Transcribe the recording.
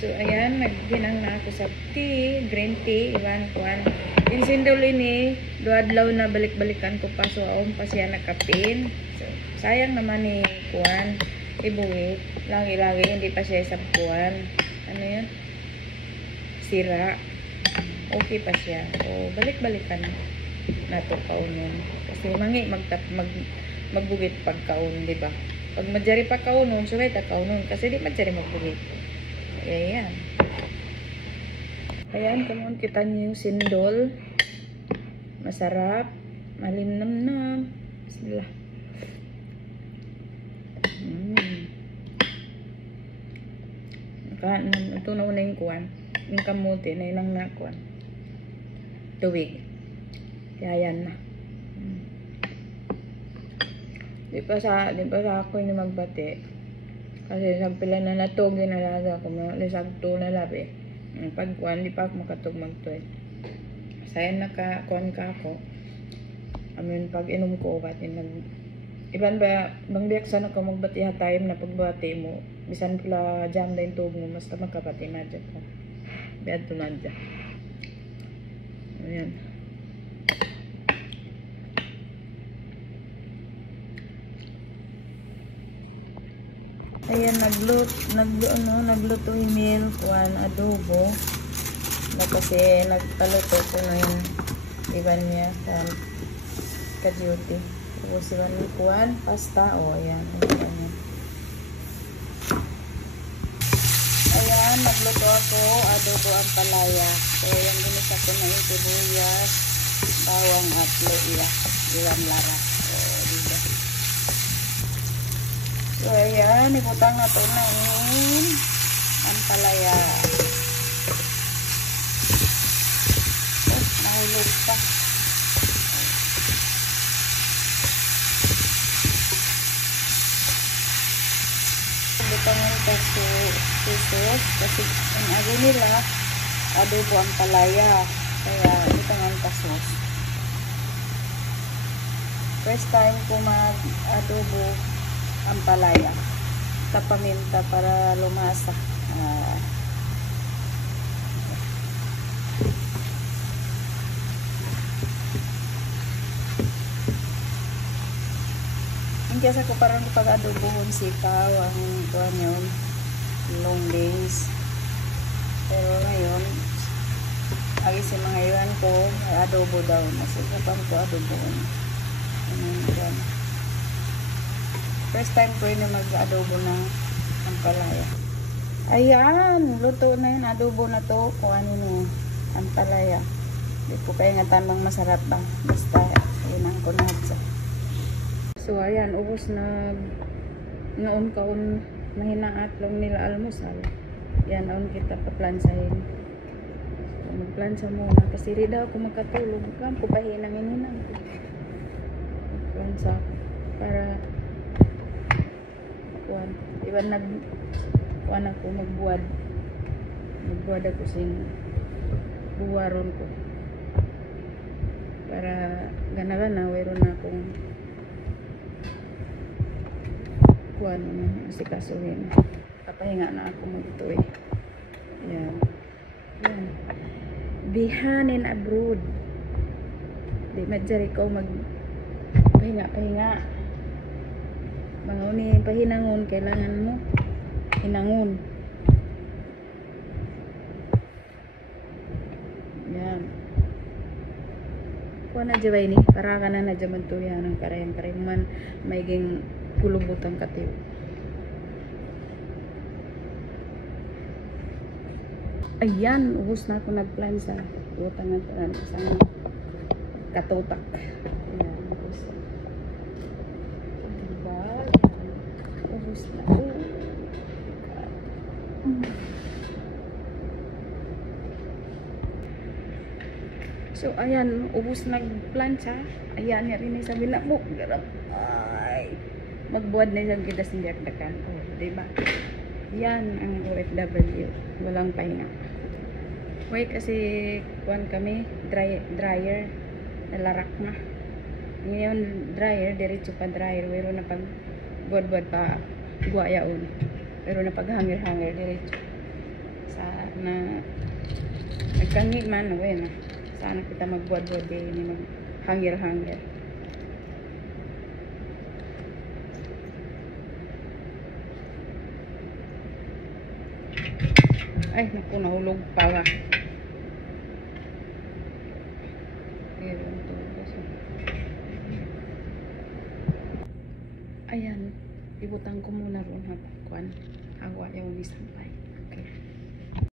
So, ayan, nagginang na ako sa tea, green tea, iwan kuan. Insindol ini, duadlaw na balik-balikan ko pa, so aon pa siya nakapin. So, sayang naman ni kuan, ibuwit. Lagi-lagi, hindi pa siya isang kuan. Ano yun? Sira. Okay pa siya. So, balik-balikan na to kaon yun. Kasi magbugit pagkaon, di ba? Pag madjari pa kaunon, suway ta kaunon. Kasi di madjari magbugit. Ayan. Ayan, kung kita niyo yung sindol. Masarap. Malinamnam. Bismillah. Ito na una yung kuwan. Yung kamuti na ilang na kuwan. Tuwig. Kaya yan na. Di pa sa ako yung magbati. Kasi sagpila na natog ginalaga ko. Lisagto na labi. Pagkuhan, di pa ako makatog magtuwid. Sayang nakakuhan ka ako. Amin, pag inom ko, iban ba, bang biyak sana ko magbati ha time na pagbati mo. Bisan pala jam na yung tug mo, basta magkabati na dyan ka. Biad to na dyan. Ayan. Ayan, nagluto yung meal, kuhan, adobo. Na kasi nagpaluto ko na yung iban niya, kuhan, ka-duty. Tapos iban yung kuhan, pasta, o ayan, ayan. Ayan, nagluto ako, adobo ang palaya. So, ayan, ginisa ko na yung sibuyas, bawang at luya, iwan lara. So, diba? So, ayan, ibutang na ito na yung ampalaya. Oh, nahulog pa. Ibutang ito sauce kasi ang agi nila, adobo ampalaya. Kaya, ibutang ito sauce. First time ko mag-adobo ampalaya, tapaminta para lumasa. Hindi ko parang pag-adobohon sikaw ang tuwan yun, long days. Pero ngayon, agi si mga iwan ko, adobo daw. Nasusupan ko adobohon. First time ko yun mag-adobo ng ampalaya. Ayan, luto na yun. Adobo na to. Kung ano no, ampalaya. Hindi ko kaya nga tamang masarap ba. Basta, yun ang kunadsa. So, ayan, ubos na ngaon kaon mahinaat lang nila almusal. Yan, naon kita paplansahin. So, magplansa muna. Kasi rin daw ako magkatulog. Kaya ko pahinang-hinang ko. Magplansa ako. Para iban kuan ako magbuwad ako sing buwaron ko para gana-gana wayron na akong kuan asikasuhin. Papahinga na ako magtuoy. Yan. Yan. Bihanin abroad. Di madjari ko mag pahinga. Mga uni pahinangon, kailangan mo hinangon. Yan. Kuha na dyan ba ini? Para ka na dyan man tuya ng karayang man maiging kulubutang katiw. Ayan, ubos na ako nagplansa. Utang na isang katutak. Ayan, ubos. Ubus na. So, ayan, ubus nagplancha. Ayan, rin sa bila mo. Ay, magbuwad na isang kita sinjagdakan. Oh, diba? Yan ang OFW. Walang pahinga. Wait, kasi kuhan kami, dryer. Nalarak na. Ngayon, dryer, diretso pa dryer. Pero na pag buwad pa guwayaon. Pero na pag hanger-hanger diretso. na nagkangi man, na sana kita magbuad-buad din, maghangir-hangir. Ay, naku, nahulog pa nga. Ayan, ibutang ko muna ron ha, kuan. Agwa yung isampay.